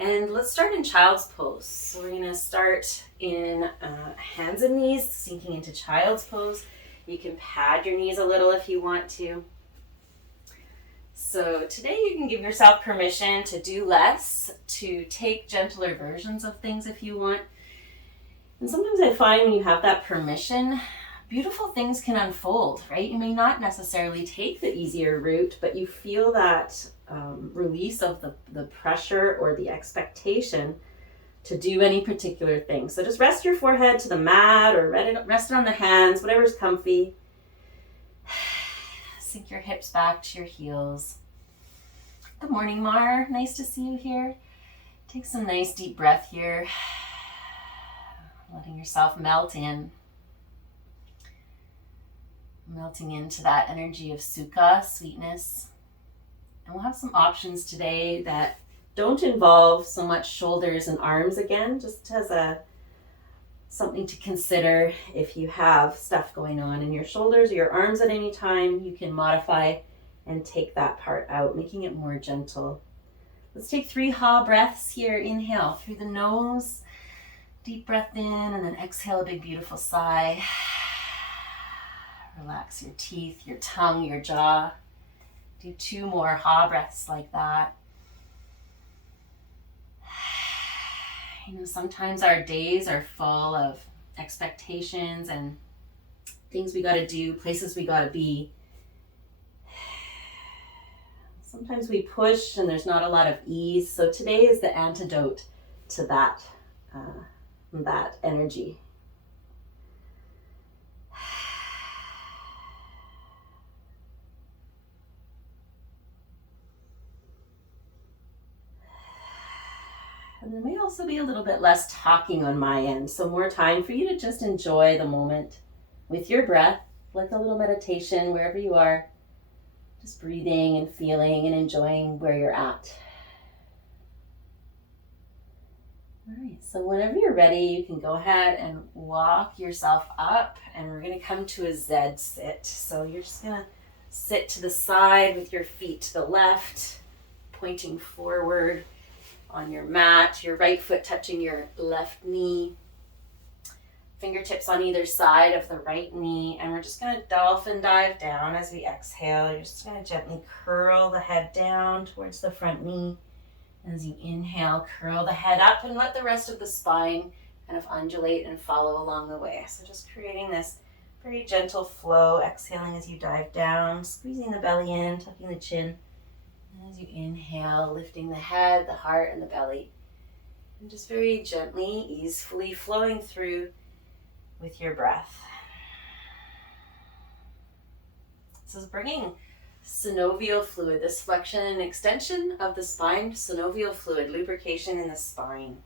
And let's start in child's pose. So we're gonna start in hands and knees, sinking into child's pose. You can pad your knees a little if you want to. So today you can give yourself permission to do less, to take gentler versions of things if you want. And sometimes I find when you have that permission, beautiful things can unfold, right? You may not necessarily take the easier route, but you feel that release of the pressure or the expectation to do any particular thing. So just rest your forehead to the mat or rest it on the hands, whatever's comfy. Sink your hips back to your heels. Good morning, Mar. Nice to see you here. Take some nice deep breath here. Letting yourself melt in. Melting into that energy of SUKKHA, sweetness. And we'll have some options today that don't involve so much shoulders and arms again, just as something to consider if you have stuff going on in your shoulders or your arms at any time. You can modify and take that part out, making it more gentle. Let's take 3 ha breaths here. Inhale through the nose, deep breath in, and then exhale a big beautiful sigh. Relax your teeth, your tongue, your jaw. Do 2 more ha breaths like that. Sometimes our days are full of expectations and things we got to do, places we got to be. Sometimes we push and there's not a lot of ease. So today is the antidote to that energy. And there may also be a little bit less talking on my end, so more time for you to just enjoy the moment with your breath, like a little meditation wherever you are, just breathing and feeling and enjoying where you're at. All right, so whenever you're ready, you can go ahead and walk yourself up, and we're going to come to a Z sit. So you're just going to sit to the side with your feet to the left, pointing forward on your mat, your right foot touching your left knee, fingertips on either side of the right knee, and we're just going to dolphin dive down as we exhale. You're just going to gently curl the head down towards the front knee. As you inhale, curl the head up and let the rest of the spine kind of undulate and follow along the way. So just creating this very gentle flow, exhaling as you dive down, squeezing the belly in, tucking the chin. And as you inhale, lifting the head, the heart, and the belly. And just very gently, easefully flowing through with your breath. This is bringing synovial fluid, this flexion and extension of the spine, synovial fluid, lubrication in the spine.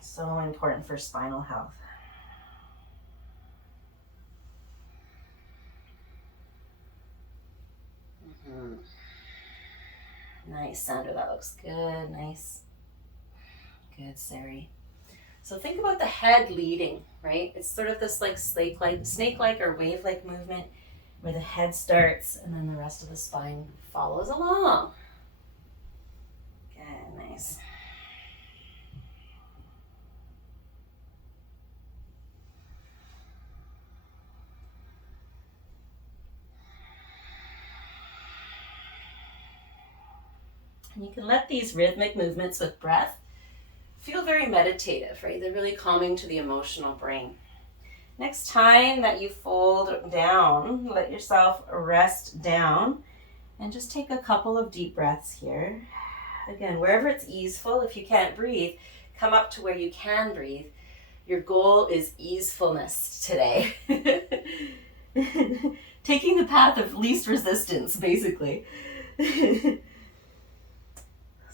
So important for spinal health. Nice, Sandra, that looks good. Nice. Good, Sari. So think about the head leading, right? It's sort of this like snake-like or wave-like movement where the head starts and then the rest of the spine follows along. Good, nice. And you can let these rhythmic movements with breath feel very meditative, right? They're really calming to the emotional brain. Next time that you fold down, let yourself rest down and just take a couple of deep breaths here. Again, wherever it's easeful, if you can't breathe, come up to where you can breathe. Your goal is easefulness today. Taking the path of least resistance, basically.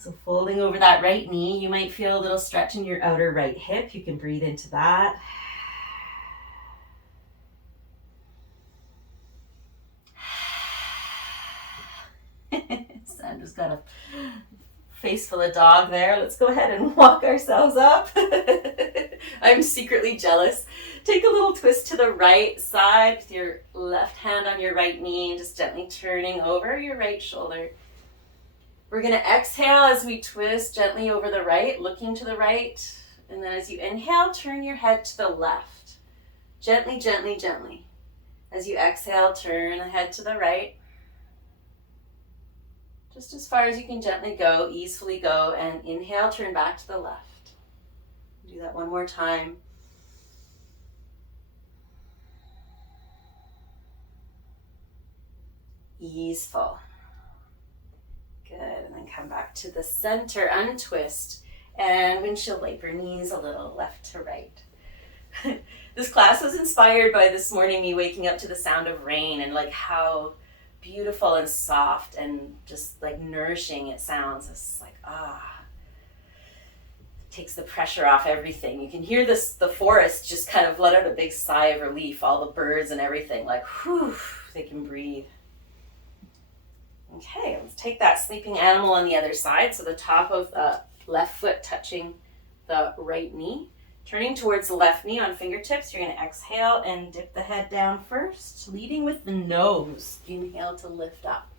So folding over that right knee, you might feel a little stretch in your outer right hip. You can breathe into that. Sandra's got a face full of dog there. Let's go ahead and walk ourselves up. I'm secretly jealous. Take a little twist to the right side with your left hand on your right knee and just gently turning over your right shoulder. We're going to exhale as we twist gently over the right, looking to the right. And then as you inhale, turn your head to the left. Gently, gently, gently. As you exhale, turn the head to the right. Just as far as you can gently go, easily go, and inhale, turn back to the left. Do that one more time. Easeful. Good, and then come back to the center, untwist, and windshield wiper knees a little left to right. This class was inspired by this morning me waking up to the sound of rain and like how beautiful and soft and just like nourishing it sounds. It's like, takes the pressure off everything. You can hear this, the forest just kind of let out a big sigh of relief, all the birds and everything, like, whew, they can breathe. Okay, let's take that sleeping animal on the other side. So the top of the left foot touching the right knee. Turning towards the left knee on fingertips, you're going to exhale and dip the head down first, leading with the nose. Inhale to lift up.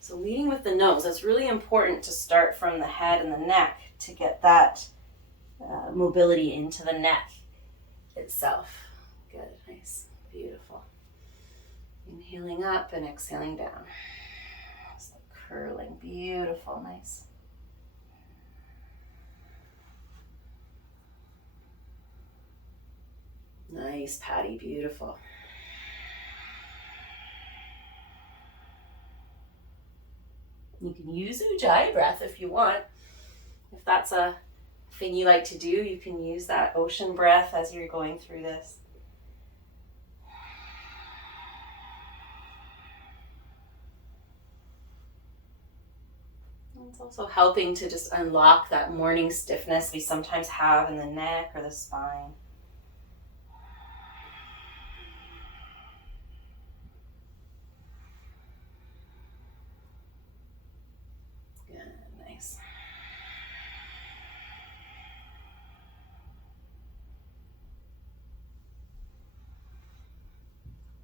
So leading with the nose, that's really important to start from the head and the neck to get that mobility into the neck itself. Good, nice, beautiful. Inhaling up and exhaling down. Just curling, beautiful, nice. Nice, Patty, beautiful. You can use Ujjayi breath if you want. If that's a thing you like to do, you can use that ocean breath as you're going through this. It's also helping to just unlock that morning stiffness we sometimes have in the neck or the spine. Good, nice.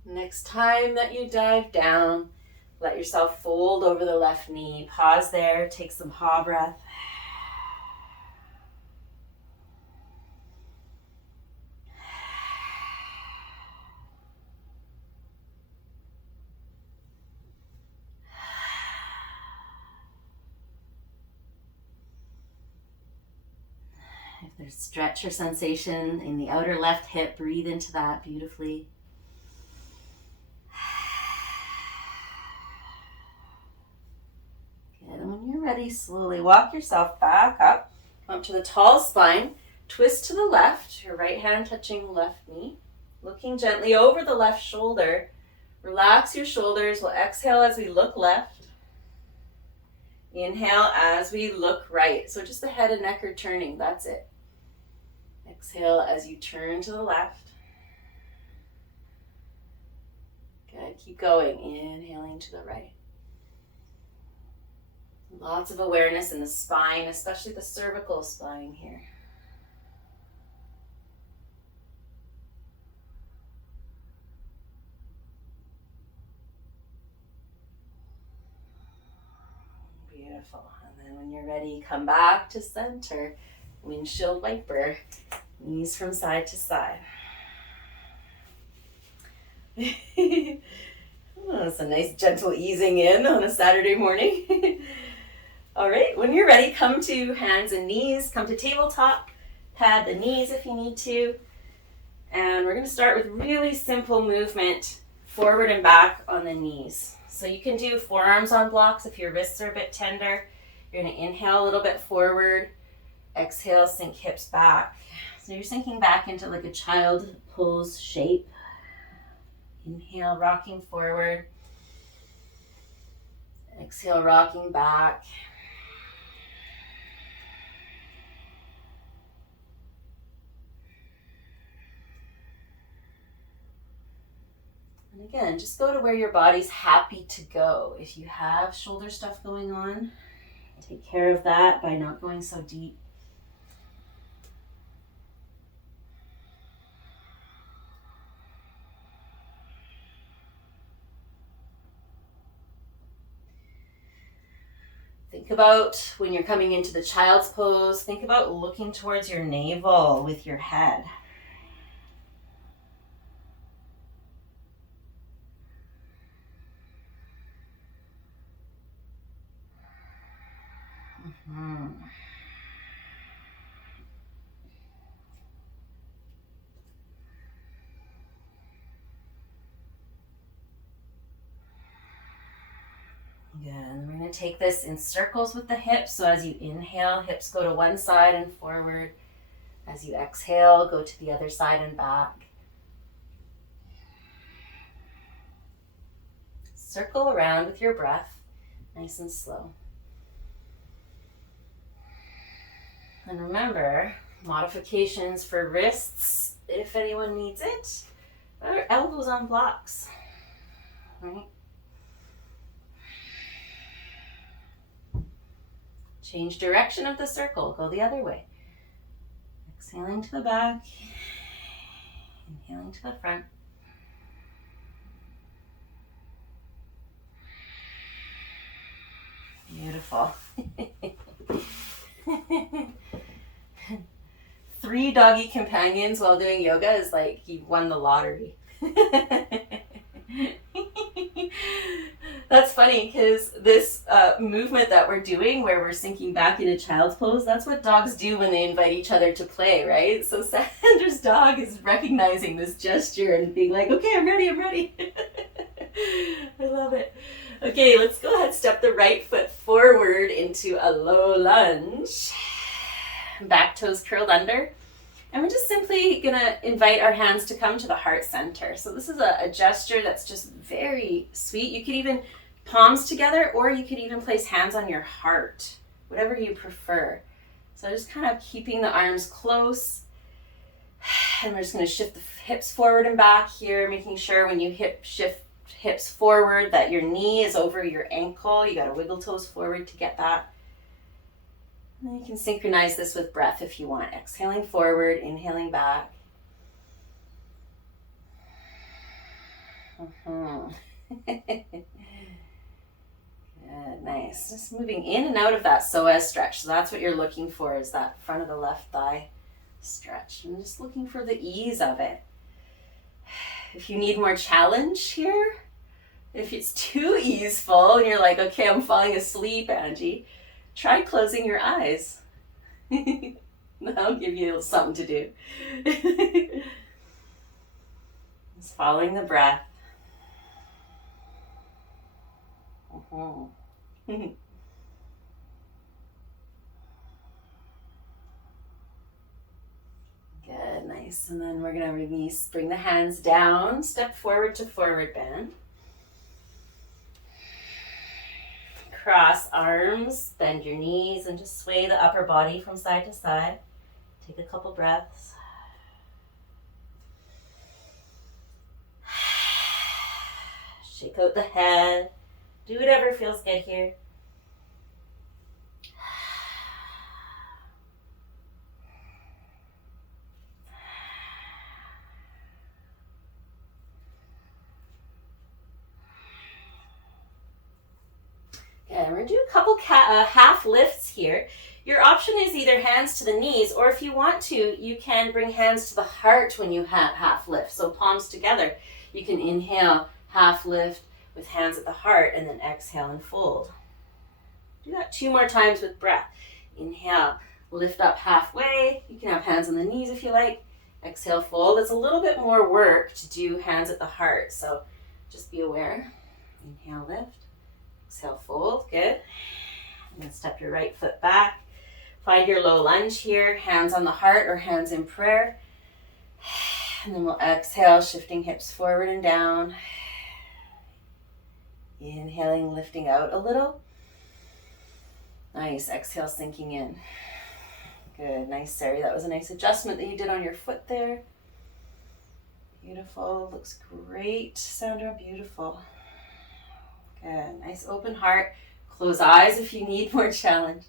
Next time that you dive down, let yourself fold over the left knee. Pause there, take some ha breath. If there's stretch or sensation in the outer left hip, breathe into that beautifully. Good, and when you're ready, slowly walk yourself back up. Come up to the tall spine. Twist to the left, your right hand touching left knee. Looking gently over the left shoulder. Relax your shoulders. We'll exhale as we look left. Inhale as we look right. So just the head and neck are turning. That's it. Exhale as you turn to the left. Good. Keep going. Inhaling to the right. Lots of awareness in the spine, especially the cervical spine here. Beautiful. And then when you're ready, come back to center. Windshield wiper. Knees from side to side. That's a nice gentle easing in on a Saturday morning. All right, when you're ready, come to hands and knees. Come to tabletop. Pad the knees if you need to. And we're going to start with really simple movement forward and back on the knees. So you can do forearms on blocks if your wrists are a bit tender. You're going to inhale a little bit forward. Exhale, sink hips back. So you're sinking back into like a child pose shape. Inhale, rocking forward. Exhale, rocking back. And again, just go to where your body's happy to go. If you have shoulder stuff going on, take care of that by not going so deep. about when you're coming into the child's pose, think about looking towards your navel with your head. Mm-hmm. Good. And we're going to take this in circles with the hips. So as you inhale, hips go to one side and forward. As you exhale, go to the other side and back. Circle around with your breath, nice and slow. And remember, modifications for wrists, if anyone needs it, or elbows on blocks, right? Change direction of the circle, go the other way. Exhaling to the back, inhaling to the front. Beautiful. 3 doggy companions while doing yoga is like you won the lottery. That's funny because this movement that we're doing where we're sinking back into child's pose, that's what dogs do when they invite each other to play, right? So Sandra's dog is recognizing this gesture and being like, okay, I'm ready. I love it. Okay, let's go ahead, step the right foot forward into a low lunge. Back toes curled under. And we're just simply going to invite our hands to come to the heart center. So this is a gesture that's just very sweet. You could even palms together, or you could even place hands on your heart, whatever you prefer. So just kind of keeping the arms close. And we're just going to shift the hips forward and back here, making sure when you shift hips forward that your knee is over your ankle. You got to wiggle toes forward to get that. And then you can synchronize this with breath if you want. Exhaling forward, inhaling back. Good, nice. Just moving in and out of that psoas stretch. So that's what you're looking for, is that front of the left thigh stretch. I'm just looking for the ease of it. If you need more challenge here, if it's too easeful and you're like, okay, I'm falling asleep, Angie, try closing your eyes. That'll give you something to do. Just following the breath. Good, nice. And then we're going to release, bring the hands down, step forward to forward bend. Cross arms, bend your knees, and just sway the upper body from side to side. Take a couple breaths. Shake out the head. Do whatever feels good here. And we're going to do a couple half lifts here. Your option is either hands to the knees, or if you want to, you can bring hands to the heart when you half lift. So palms together. You can inhale, half lift with hands at the heart, and then exhale and fold. Do that 2 more times with breath. Inhale, lift up halfway. You can have hands on the knees if you like. Exhale, fold. It's a little bit more work to do hands at the heart, so just be aware. Inhale, lift. Exhale, fold. Good. And then step your right foot back. Find your low lunge here. Hands on the heart or hands in prayer. And then we'll exhale, shifting hips forward and down. Inhaling, lifting out a little. Nice. Exhale, sinking in. Good. Nice, Sari. That was a nice adjustment that you did on your foot there. Beautiful. Looks great. Sandra, beautiful. Good. Nice open heart. Close eyes if you need more challenge.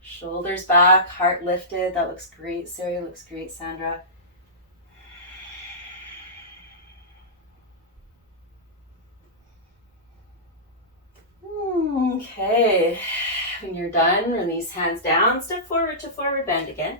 Shoulders back, heart lifted. That looks great, Sari. Looks great, Sandra. Okay. When you're done, release hands down. Step forward to forward bend again.